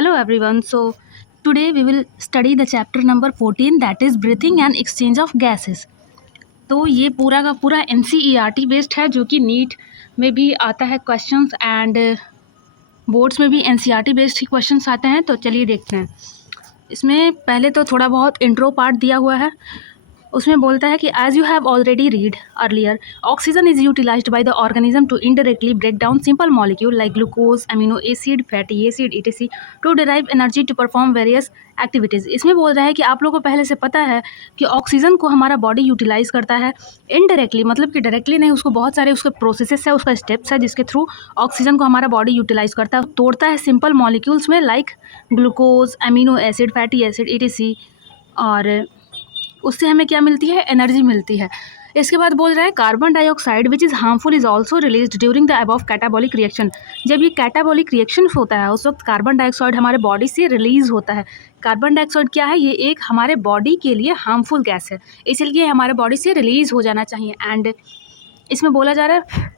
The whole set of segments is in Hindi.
Hello everyone. So today we will study the chapter number 14, that is breathing and exchange of gases. तो ये पूरा का पूरा NCERT बेस्ड है, जो कि नीट में भी आता है क्वेश्चंस एंड बोर्ड्स में भी NCERT बेस्ड ही क्वेश्चंस आते हैं। तो चलिए देखते हैं। इसमें पहले तो थोड़ा बहुत इंट्रो पार्ट दिया हुआ है। उसमें बोलता है कि as you have already read earlier, oxygen is utilised by the organism to indirectly break down simple molecule like glucose, amino acid, fatty acid, etc to derive energy to perform various activities. इसमें बोल रहा है कि आप लोगों को पहले से पता है कि ऑक्सीजन को हमारा बॉडी यूटिलाइज करता है इनडायरेक्टली, मतलब कि डायरेक्टली नहीं, उसको बहुत सारे उसके प्रोसेसेस है, उसका स्टेप्स है जिसके थ्रू ऑक्सीजन को हमारा बॉडी यूटिलाइज करता है, तोड़ता है सिंपल मॉलिक्यूल्स में like glucose, amino acid, fatty acid, etc और उससे हमें क्या मिलती है, एनर्जी मिलती है। इसके बाद बोल रहा है carbon dioxide which is harmful is also release during the above catabolic reaction. जब ये कैटाबॉलिक रिएक्शन होता है उस वक्त कार्बन डाइऑक्साइड हमारे बॉडी से रिलीज होता है। कार्बन डाइऑक्साइड क्या है, ये एक हमारे बॉडी के लिए हार्मफुल गैस है, इसलिए हमारे बॉडी से रिलीज हो जाना चाहिए। एंड इसमें बोला जा रहा है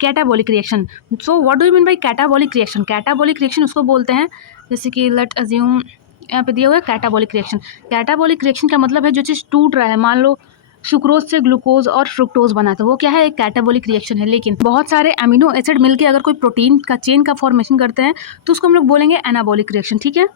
catabolic reaction. So what do you mean by catabolic reaction? Catabolic reaction उसको बोलते हैं, जैसे कि लेट अज्यूम यहाँ पे दिया हुआ है कैटाबॉलिक रिएक्शन। कैटाबॉलिक रिएक्शन का मतलब है जो चीज़ टूट रहा है, मान लो सुक्रोज से ग्लूकोज और फ्रुक्टोज बना, तो वो क्या है, एक कैटाबॉलिक रिएक्शन है। लेकिन बहुत सारे अमीनो एसिड मिलके अगर कोई प्रोटीन का चेन का फॉर्मेशन करते हैं तो उसको हम लोग बोलेंगे एनाबॉलिक रिएक्शन, ठीक है।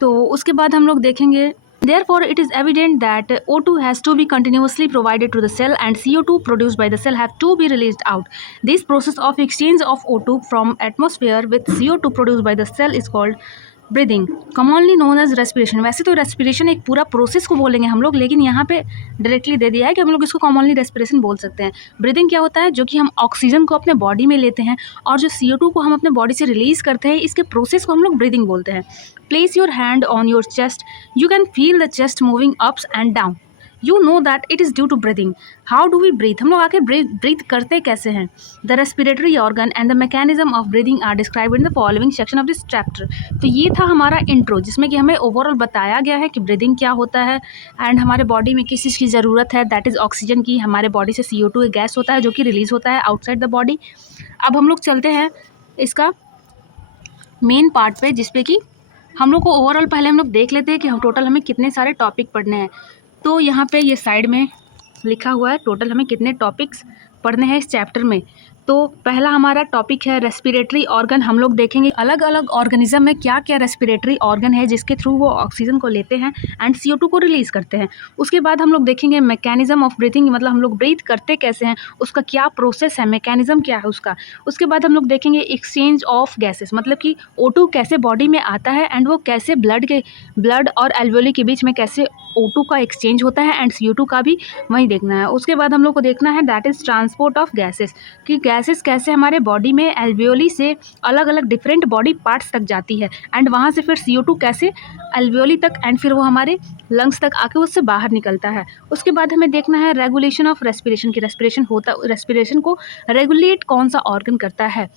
तो उसके बाद हम लोग देखेंगे therefore it is evident that O2 has to be continuously provided to the cell and CO2 produced by the cell have to be released out. This process of exchange of O2 from atmosphere with CO2 produced by the cell is called breathing, commonly known as respiration. वैसे तो रेस्पिरेशन एक पूरा प्रोसेस को बोलेंगे हम लोग, लेकिन यहाँ पे डायरेक्टली दे दिया है कि हम लोग इसको कॉमनली रेस्पिरेशन बोल सकते हैं। ब्रीदिंग क्या होता है, जो कि हम ऑक्सीजन को अपने बॉडी में लेते हैं और जो CO2 को हम अपने बॉडी से रिलीज करते हैं, इसके प्रोसेस को हम लोग ब्रीदिंग बोलते हैं। Place your hand on your chest, you can feel the chest moving ups and down, you know that it is due to breathing. How do we breathe, हम लोग आके ब्रीथ करते कैसे हैं? The respiratory organ and the mechanism of breathing are describe in the following section of this chapter. तो ये था हमारा इंट्रो, जिसमें कि हमें ओवरऑल बताया गया है कि ब्रीदिंग क्या होता है एंड हमारे बॉडी में किस चीज़ की ज़रूरत है, दैट इज़ ऑक्सीजन की। हमारे बॉडी से CO2 एक गैस होता है जो कि रिलीज़ होता है आउटसाइड द बॉडी। अब हम लोग चलते हैं इसका मेन पार्ट पे, जिसपे कि हम लोग को ओवरऑल पहले हम लोग देख लेते हैं कि हम टोटल हमें कितने सारे टॉपिक पढ़ने हैं। तो यहाँ पे ये साइड में लिखा हुआ है टोटल हमें कितने टॉपिक्स पढ़ने हैं इस चैप्टर में। तो पहला हमारा टॉपिक है रेस्पिरेटरी ऑर्गन। हम लोग देखेंगे अलग अलग ऑर्गेनिज्म में क्या क्या रेस्पिरेटरी ऑर्गन है जिसके थ्रू वो ऑक्सीजन को लेते हैं एंड CO2 को रिलीज़ करते हैं। उसके बाद हम लोग देखेंगे मैकेनिज्म ऑफ ब्रीथिंग, मतलब हम लोग ब्रीथ करते कैसे हैं, उसका क्या प्रोसेस है, मैकेनिज्म क्या है उसका। उसके बाद हम लोग देखेंगे एक्सचेंज ऑफ गैसेस, मतलब कि O2 कैसे बॉडी में आता है एंड वो कैसे ब्लड और एल्वियोली के बीच में कैसे O2 का एक्सचेंज होता है एंड CO2 का भी वहीं देखना है। उसके बाद हम लोग को देखना है that is transport of gases, कि गैसेस कैसे हमारे बॉडी में एल्वियोली से अलग अलग डिफरेंट बॉडी पार्ट्स तक जाती है एंड वहाँ से फिर CO2 कैसे एल्वियोली तक एंड फिर वो हमारे लंग्स तक आके उससे बाहर निकलता है। उसके बाद हमें देखना है रेगुलेशन ऑफ रेस्पिरेशन, की रेस्पिरेशन को रेगुलेट कौन सा ऑर्गन करता है।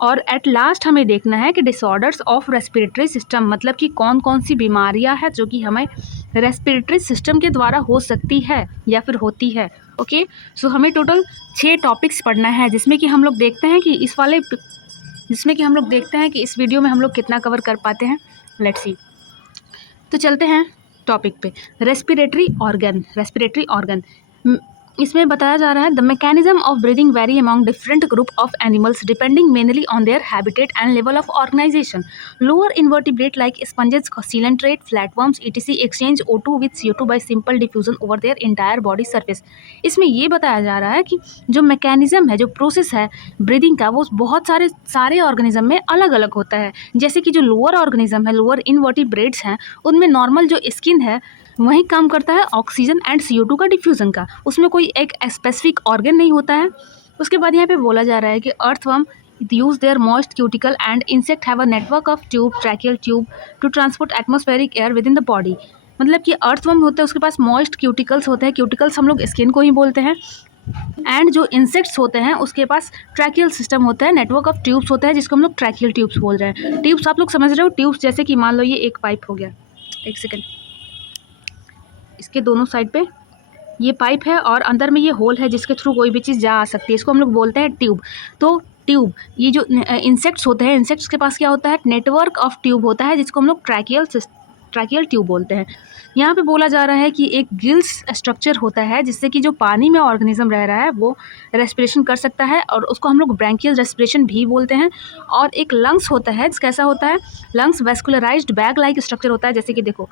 और एट लास्ट हमें देखना है कि डिसऑर्डर्स ऑफ रेस्पिरेटरी सिस्टम, मतलब कि कौन कौन सी बीमारियां हैं जो कि हमें रेस्पिरेटरी सिस्टम के द्वारा हो सकती है या फिर होती है। ओके, सो हमें टोटल 6 टॉपिक्स पढ़ना है, जिसमें कि हम लोग देखते हैं कि इस वीडियो में हम लोग कितना कवर कर पाते हैं। Let's see. तो चलते हैं टॉपिक पे, रेस्पिरेटरी ऑर्गन। इसमें बताया जा रहा है the mechanism of breathing vary among different group of animals depending mainly on their habitat and level of organisation. Lower invertebrate like sponges, coelenterate, flatworms, etc exchange O2 with CO2 by simple diffusion over their entire body surface। इसमें ये बताया जा रहा है कि जो मैकेनिज्म है, जो प्रोसेस है ब्रीदिंग का, वो बहुत सारे ऑर्गेनिज्म में अलग अलग होता है। जैसे कि जो लोअर ऑर्गेनिज्म है, लोअर इन्वर्टिब्रेट्स हैं, उनमें नॉर्मल जो स्किन है वही काम करता है ऑक्सीजन एंड CO2 का डिफ्यूज़न का, उसमें कोई एक स्पेसिफिक ऑर्गन नहीं होता है। उसके बाद यहाँ पे बोला जा रहा है कि earthworm use their moist cuticle and insect have a network of tube, tracheal tube to transport atmospheric air within the body. मतलब कि अर्थवर्म होता है, उसके पास मॉइस्ट क्यूटिकल्स होते हैं, क्यूटिकल्स हम लोग स्किन को ही बोलते हैं। एंड जो इंसेक्ट्स होते हैं उसके पास ट्रैकियल सिस्टम होता है, नेटवर्क ऑफ ट्यूब्स होता है, जिसको हम लोग ट्रैकियल ट्यूब्स बोल रहे हैं। ट्यूब्स आप लोग समझ रहे हो, ट्यूब्स जैसे कि मान लो ये एक पाइप हो गया, एक सेकेंड, इसके दोनों साइड पे ये पाइप है और अंदर में ये होल है जिसके थ्रू कोई भी चीज़ जा आ सकती है, इसको हम लोग बोलते हैं ट्यूब। तो ट्यूब, ये जो इंसेक्ट्स होते हैं, इंसेक्ट्स के पास क्या होता है, नेटवर्क ऑफ ट्यूब होता है, जिसको हम लोग ट्रैकियल ट्यूब बोलते हैं। यहाँ पे बोला जा रहा है कि एक गिल्स स्ट्रक्चर होता है जिससे कि जो पानी में ऑर्गेनिज्म रह रहा है वो रेस्पिरेशन कर सकता है, और उसको हम लोग ब्रैंकियल रेस्पिरेशन भी बोलते हैं। और एक लंग्स होता है, कैसा होता है, lungs vascularised bag like structure होता है, जैसे कि देखो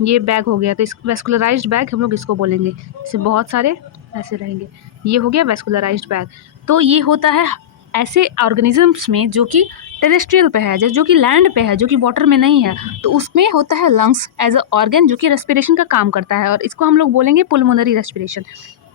ये बैग हो गया, तो इस वेस्कुलराइज्ड बैग हम लोग इसको बोलेंगे, इससे बहुत सारे ऐसे रहेंगे, ये हो गया वेस्कुलराइज्ड बैग। तो ये होता है ऐसे ऑर्गेनिजम्स में जो कि टेरेस्ट्रियल पे है, जो कि लैंड पे है, जो कि वाटर में नहीं है, तो उसमें होता है लंग्स एज अ ऑर्गन जो कि रेस्पिरेशन का काम करता है, और इसको हम लोग बोलेंगे पुल्मोनरी रेस्पिरेशन।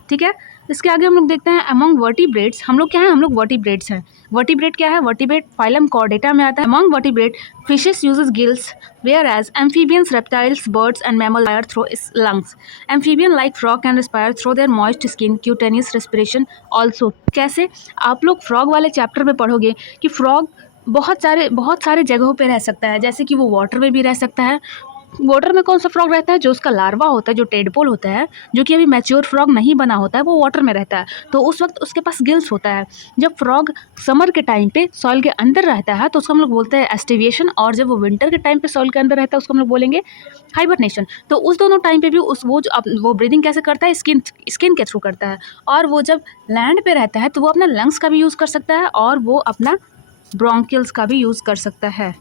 ठीक है, इसके आगे हम लोग देखते हैं अमंग वर्टिब्रेट्स, हम लोग क्या है, हम लोग वर्टिब्रेट्स हैं। वर्टिब्रेट क्या है, वर्टिब्रेट फाइलम कॉर्डेटा में आता है। Among vertebrate fishes uses gills, whereas amphibians, reptiles, birds and mammals respire through its lungs. Amphibian like frog can respire through their moist skin, cutaneous respiration also. कैसे, आप लोग फ्रॉग वाले चैप्टर में पढ़ोगे कि फ्रॉग बहुत सारे जगहों पे रह सकता है, जैसे कि वो वाटर में भी रह सकता है। वाटर में कौन सा फ्रॉग रहता है, जो उसका लार्वा होता है, जो टेडपोल होता है, जो कि अभी मैच्योर फ्रॉग नहीं बना होता है, वो वाटर में रहता है, तो उस वक्त उसके पास गिल्स होता है। जब फ्रॉग समर के टाइम पे सॉइल के अंदर रहता है तो उसको हम लोग बोलते हैं एस्टिविएशन, और जब वो विंटर के टाइम पे सॉइल के अंदर रहता है उसको हम लोग बोलेंगे हाइबरनेशन। तो उस दोनों टाइम पे भी वो ब्रीदिंग कैसे करता है, स्किन के थ्रू करता है। और वो जब लैंड पे रहता है तो वो अपना लंग्स का भी यूज़ कर सकता है, और वो अपना ब्रोंकियल्स का भी यूज़ कर सकता है।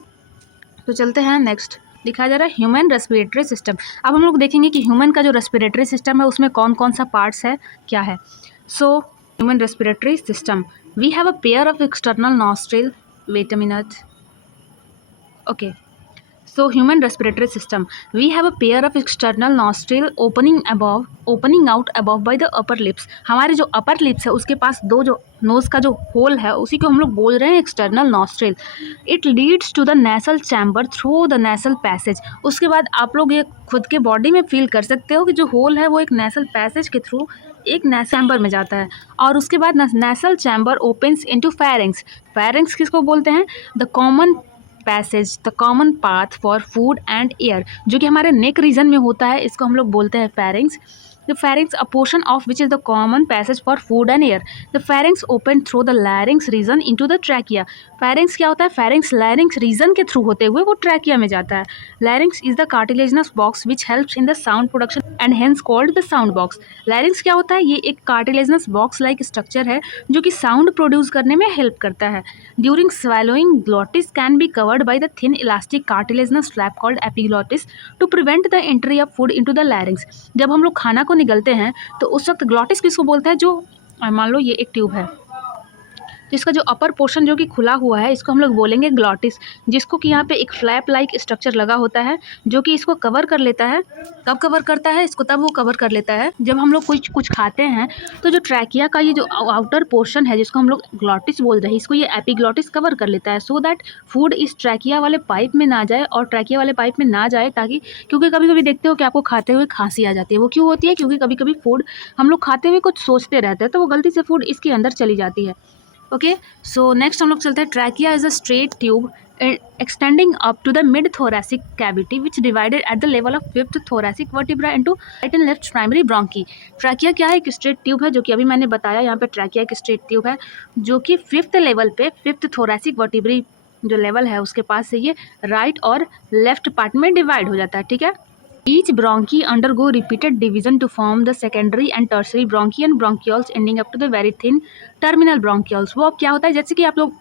तो चलते हैं नेक्स्ट, दिखाया जा रहा है ह्यूमन रेस्पिरेटरी सिस्टम। अब हम लोग देखेंगे कि ह्यूमन का जो रेस्पिरेटरी सिस्टम है उसमें कौन कौन सा पार्ट्स है, क्या है। So human respiratory system, we have a pair of external nostril, wait a minute, okay. So human respiratory system, we have a pair of external nostril opening out above by the upper lips. हमारे जो अपर लिप्स है उसके पास दो जो नोज का जो होल है उसी को हम लोग बोल रहे हैं external nostril. It leads to the nasal chamber through the nasal passage. उसके बाद आप लोग ये खुद के बॉडी में फील कर सकते हो कि जो होल है वो एक नेसल पैसेज के थ्रू एक चैम्बर में जाता है, और उसके बाद nasal chamber opens into pharynx. Pharynx किसको बोलते हैं, the common passage, the common path for food and air, जो कि हमारे नेक रीजन में होता है, इसको हम लोग बोलते हैं pharynx. The pharynx a portion of which is the common passage for food and air. The pharynx open through the larynx region into the trachea. Pharynx क्या होता है, फेरिंग्स लैरिंग्स रीजन के थ्रू होते हुए वो ट्रैकिया में जाता है। Larynx is the cartilaginous box which helps in the sound production and hence called the sound box. Larynx क्या होता है, ये एक कार्टिलेजनस बॉक्स लाइक स्ट्रक्चर है जो कि साउंड प्रोड्यूस करने में हेल्प करता है। During swallowing, glottis can be covered by the thin elastic cartilaginous flap called epiglottis to prevent the entry of food into the larynx. जब हम लोग खाना को निगलते हैं तो उस वक्त ग्लॉटिस किसको बोलता है, जो मान लो ये एक ट्यूब है तो इसका जो अपर पोर्शन जो कि खुला हुआ है इसको हम लोग बोलेंगे ग्लॉटिस, जिसको कि यहाँ पे एक फ्लैप लाइक स्ट्रक्चर लगा होता है जो कि इसको कवर कर लेता है। कब कवर करता है इसको, तब वो कवर कर लेता है जब हम लोग कुछ खाते हैं तो जो ट्रैकिया का ये जो आउटर पोर्शन है जिसको हम लोग ग्लॉटिस बोल रहे हैं, इसको ये एपिग्लॉटिस कवर कर लेता है, सो दैट फूड इस ट्रैकिया वाले पाइप में ना जाए और ट्रैकिया वाले पाइप में ना जाए, ताकि क्योंकि कभी कभी देखते हो कि आपको खाते हुए खांसी आ जाती है। वो क्यों होती है, क्योंकि कभी कभी फूड हम लोग खाते हुए कुछ सोचते रहते हैं तो वो गलती से फूड इसके अंदर चली जाती है। ओके, सो नेक्स्ट हम लोग चलते हैं। Trachea is a straight tube extending up to the mid thoracic cavity which divided at the level of fifth thoracic vertebra into right and left primary bronchi. Trachea क्या है, एक स्ट्रेट ट्यूब है जो कि अभी मैंने बताया, यहाँ पे ट्रैकिया एक स्ट्रेट ट्यूब है जो कि फिफ्थ लेवल पे, फिफ्थ थोरैसिक वर्टिब्री जो लेवल है उसके पास से ये राइट और लेफ्ट पार्ट में डिवाइड हो जाता है। ठीक है, each bronchi undergo repeated division to form the secondary and tertiary bronchi and bronchioles ending up to the very thin terminal bronchioles. वो अब क्या होता है, जैसे कि आप लोग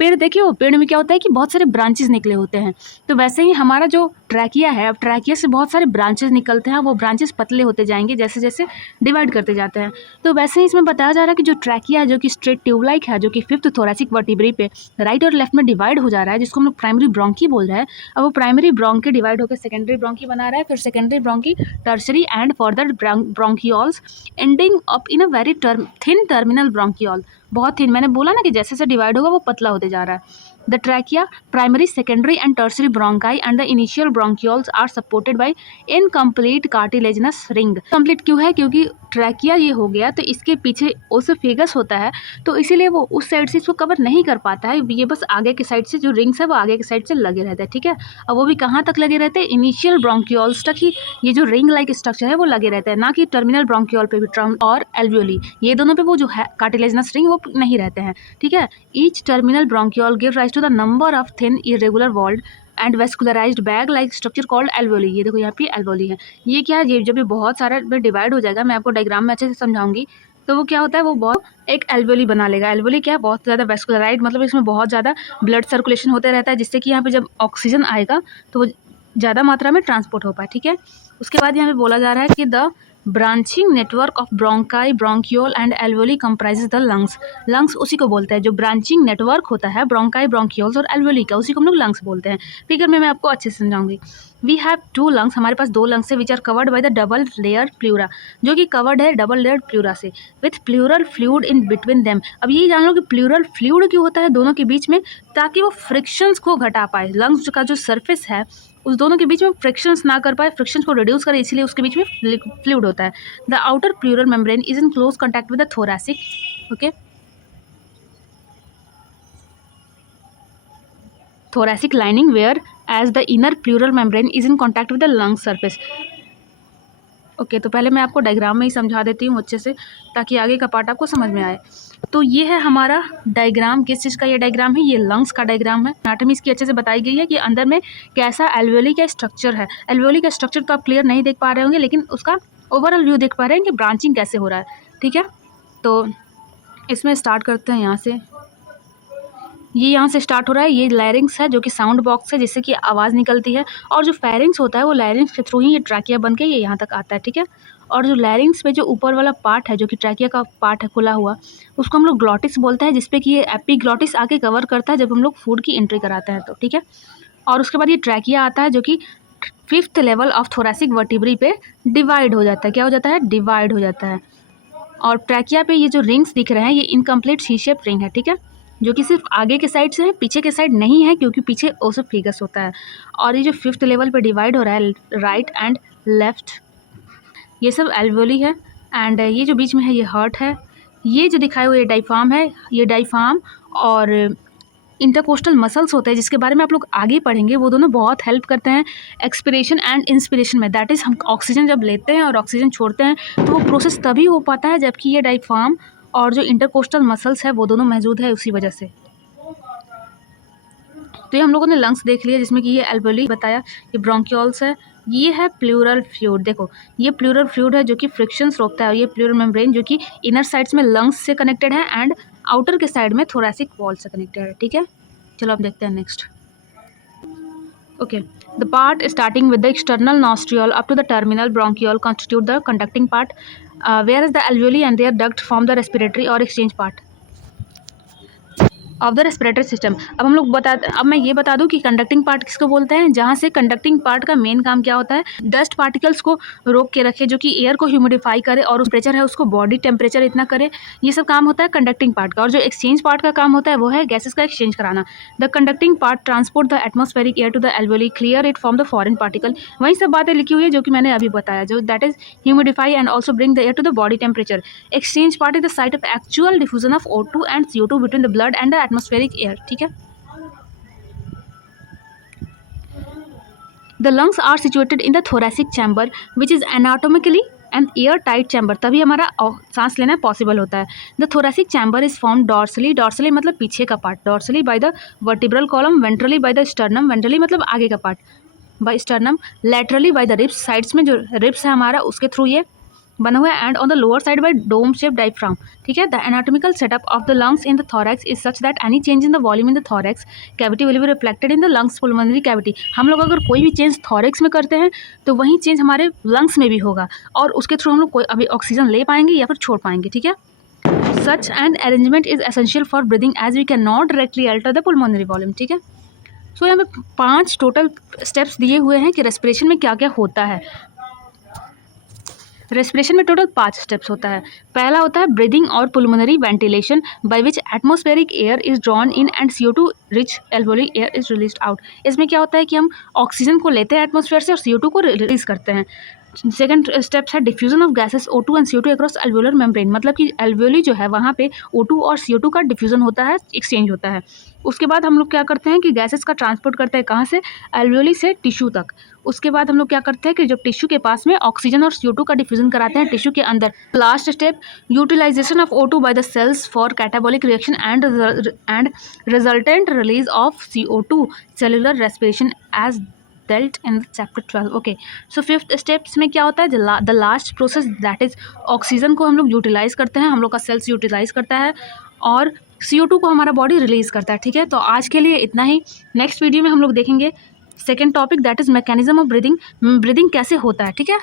पेड़ देखिए, वो पेड़ में क्या होता है कि बहुत सारे ब्रांचेस निकले होते हैं, तो वैसे ही हमारा जो ट्रैकिया है, अब ट्रैकिया से बहुत सारे ब्रांचेस निकलते हैं, वो ब्रांचेस पतले होते जाएंगे जैसे जैसे डिवाइड करते जाते हैं। तो वैसे ही इसमें बताया जा रहा है कि जो ट्रैकिया है जो कि स्ट्रेट ट्यूब लाइक है, जो कि फिफ्थ थोरैसिक वर्टिब्री पे राइट और लेफ्ट में डिवाइड हो जा रहा है, जिसको हम लोग प्राइमरी ब्रोंकी बोल रहे हैं। अब वो प्राइमरी ब्रोंकी डिवाइड होकर सेकेंडरी ब्रोंकी बना रहा है, फिर secondary bronchi, tertiary and further bronchioles ending up in a very thin terminal bronchiole. बहुत थिन, मैंने बोला ना कि जैसे जैसे डिवाइड होगा वो पतला होते जा रहा है। The trachea, primary, secondary and tertiary bronchi and the initial bronchioles are supported by incomplete cartilaginous ring. Complete क्यों है, क्योंकि ट्रैकिया ये हो गया तो इसके पीछे ओसोफेगस होता है, तो इसीलिए वो उस साइड से इसको कवर नहीं कर पाता है, ये बस आगे के साइड से जो रिंग्स है वो आगे के साइड से लगे रहते हैं, ठीक है। और वो भी कहाँ तक लगे रहते हैं, इनिशियल ब्रोंकियोल्स तक ही ये जो रिंग लाइक स्ट्रक्चर है वो लगे रहते हैं, ना कि टर्मिनल ब्रोंकियोल पे भी, ट्रम और एल्वियोली ये दोनों पे वो जो है कार्टिलेजिनस रिंग वो नहीं रहते हैं, ठीक है। Each terminal bronchiole give rise to the number of thin irregular walled and vascularised bag like structure called alveoli. ये देखो यहाँ पे एल्वियोली है। ये क्या है, ये जब ये बहुत सारा में डिवाइड हो जाएगा, मैं आपको डायग्राम में अच्छे से समझाऊंगी, तो वो क्या होता है, वो बहुत एक एल्वियोली बना लेगा। एल्वियोली क्या है, बहुत ज़्यादा वेस्कुलराइड, मतलब इसमें बहुत ज़्यादा ब्लड सर्कुलेशन होते रहता है, जिससे कि यहाँ पे जब ऑक्सीजन आएगा तो वो ज़्यादा मात्रा में ट्रांसपोर्ट हो पाए, ठीक है। उसके बाद यहाँ पे बोला जा रहा है कि the branching network of bronchi bronchiole and alveoli comprises the lungs. Lungs उसी को बोलते हैं, जो ब्रांचिंग नेटवर्क होता है ब्रोंकाई ब्रोंकियोल्स और एल्वियोली का, उसी को हम लोग लंग्स बोलते हैं। फिगर में मैं आपको अच्छे से समझाऊंगी। वी हैव 2 लंग्स, हमारे पास 2 लंग्स है, which are covered by the double layer pleura, जो कि कवर्ड है डबल लेयर प्लूरा से, with pleural fluid in between them. अब यही जान लो कि प्लूरल फ्लूइड क्यों होता है दोनों के बीच में, ताकि वो फ्रिक्शंस को घटा पाए। लंग्स का जो सरफेस है उस दोनों के बीच में फ्रिक्शंस ना कर पाए, फ्रिक्शंस को रिड्यूस करे, इसीलिए उसके बीच में फ्लूइड होता है। The outer pleural membrane is in close contact with the thoracic, okay, thoracic lining, where as the inner pleural membrane is in contact with the lung surface। Okay तो पहले मैं आपको डायग्राम में ही समझा देती हूँ अच्छे से, ताकि आगे का पार्ट आपको समझ में आए। तो ये है हमारा डायग्राम, किस चीज़ का ये डायग्राम है, ये लंग्स का डायग्राम है। एनाटॉमी इसकी अच्छे से बताई गई है कि अंदर में कैसा एल्वियोली का स्ट्रक्चर है। एल्वियोली का स्ट्रक्चर तो आप क्लियर नहीं देख पा रहे होंगे, लेकिन उसका ओवरऑल व्यू देख पा रहे हैं कि ब्रांचिंग कैसे हो रहा है, ठीक है। तो इसमें स्टार्ट करते हैं यहाँ से। ये यहाँ से स्टार्ट हो रहा है, ये लैरिंग्स है जो कि साउंड बॉक्स है जिससे कि आवाज़ निकलती है, और जो फेरिंग्स होता है वो लैरिंग्स के थ्रू ही ये ट्रैकिया बन के ये यहाँ तक आता है, ठीक है। और जो लैरिंग्स पे जो ऊपर वाला पार्ट है, जो कि ट्रैकिया का पार्ट है खुला हुआ, उसको हम लोग ग्लॉटिस बोलते हैं, जिसपे कि ये एपिग्लॉटिस आके कवर करता है जब हम लोग फूड की एंट्री कराते हैं तो, ठीक है। और उसके बाद ये ट्रैकिया आता है, जो कि 5th level of thoracic vertebrae पे डिवाइड हो जाता है। क्या हो जाता है, डिवाइड हो जाता है। और ट्रैकिया पे ये जो रिंग्स दिख रहे हैं ये इनकम्प्लीट सी शेप रिंग है, ठीक है, जो कि सिर्फ आगे के साइड से है, पीछे के साइड नहीं है, क्योंकि पीछे ओसोफेगस होता है। और ये जो 5th लेवल पे डिवाइड हो रहा है राइट एंड लेफ्ट, ये सब एल्वियोली है। एंड ये जो बीच में है ये हार्ट है। ये जो दिखाए हुए ये डायफ्राम है, ये डायफ्राम और इंटरकोस्टल मसल्स होते हैं, जिसके बारे में आप लोग आगे पढ़ेंगे। वो दोनों बहुत हेल्प करते हैं एक्सपिरेशन एंड इंस्पिरेशन में। दैट इज़ हम ऑक्सीजन जब लेते हैं और ऑक्सीजन छोड़ते हैं तो वो प्रोसेस तभी हो पाता है जबकि ये डायफ्राम और जो इंटरकोस्टल मसल्स है वो दोनों मौजूद है उसी वजह से। तो ये हम लोगों ने लंग्स देख लिया, जिसमें कि ये एल्वियोली बताया, ये ब्रोंकियोल्स है, ये है प्लूरल फ्लूइड। देखो ये प्लूरल फ्लूइड है जो कि फ्रिक्शंस रोकता है, और ये प्लूरल मेम्ब्रेन जो कि इनर साइड्स में लंग्स से कनेक्टेड है एंड आउटर के साइड में थोरैसिक वॉल से कनेक्टेड है, ठीक है। चलो अब देखते हैं next. Okay, the part starting with the external nostril up to the terminal bronchiole constitute the conducting part, whereas the alveoli and their duct form the respiratory or exchange part of the respiratory system. अब मैं ये बता दूं कि कंडक्टिंग पार्ट किसको बोलते हैं, जहाँ से कंडक्टिंग पार्ट का मेन काम क्या होता है, डस्ट पार्टिकल्स को रोक के रखे, जो कि एयर को ह्यूमिडिफाई करे और उस टेम्परेचर है उसको बॉडी टेम्परेचर इतना करे, ये सब काम होता है कंडक्टिंग पार्ट का। और जो एक्सचेंज पार्ट का काम होता है वो है गैसेस का एक्सचेंज कराना। The conducting part transport the atmospheric air to the alveoli, clear it from the foreign particle. वही सब बातें लिखी हुई है जो कि मैंने अभी बताया, जो that is humidify and also bring the air to the body temperature. Exchange part is the site of actual diffusion of O2 and CO2 between the blood and the atmospheric air, ठीक है। The lungs are situated in the thoracic chamber which is anatomically an air-tight chamber, तभी हमारा सांस लेना पॉसिबल होता है। The thoracic chamber is formed dorsally, dorsally मतलब पीछे का part, dorsally by the vertebral column, ventrally by the sternum, ventrally मतलब आगे का part, by sternum, laterally by the ribs, sides में जो रिब्स है हमारा उसके थ्रू ये बना हुआ है, and on the lower side by dome shape diaphragm, ठीक है। The anatomical setup of the lungs in the thorax is such that any change in the volume in the thorax cavity will be reflected in the lungs pulmonary cavity. हम लोग अगर कोई भी चेंज थोरैक्स में करते हैं तो वही चेंज हमारे लंग्स में भी होगा, और उसके थ्रू हम लोग कोई अभी ऑक्सीजन ले पाएंगे या फिर छोड़ पाएंगे, ठीक है। Such and arrangement is essential for breathing as we can not directly alter the pulmonary volume, ठीक है। सो यहाँ पे 5 टोटल स्टेप्स दिए हुए हैं कि रेस्पिरेशन में क्या क्या होता है। रेस्पिरेशन में टोटल 5 स्टेप्स होता है। पहला होता है ब्रीदिंग और pulmonary ventilation, by which atmospheric air is drawn in and CO2 rich alveoli air is released out. इसमें क्या होता है कि हम ऑक्सीजन को लेते हैं एटमॉस्फेयर से और CO2 को रिलीज करते हैं। सेकंड स्टेप्स है diffusion of gases O2 and CO2 across alveolar membrane, मतलब कि एल्वुली जो है वहाँ पे O2 और CO2 का डिफ्यूजन होता है, एक्सचेंज होता है। उसके बाद हम लोग क्या करते हैं कि गैसेस का ट्रांसपोर्ट करते हैं कहाँ से, एल्वुली से टिश्यू तक। उसके बाद हम लोग क्या करते हैं कि जब टिश्यू के पास में ऑक्सीजन और CO2 का डिफ्यूजन कराते हैं टिश्यू के अंदर। Last step utilisation of O2 by the cells for catabolic reaction and resultant release of CO2 cellular respiration as dealt in chapter 12। Okay, so fifth steps में क्या होता है, the last process that is oxygen को हम लोग यूटिलाइज करते हैं, हम लोग का सेल्स यूटिलाइज करता है और CO2 को हमारा बॉडी रिलीज करता है। ठीक है, तो आज के लिए इतना ही। नेक्स्ट वीडियो में हम लोग देखेंगे second topic that is mechanism of breathing, breathing कैसे होता है। ठीक है।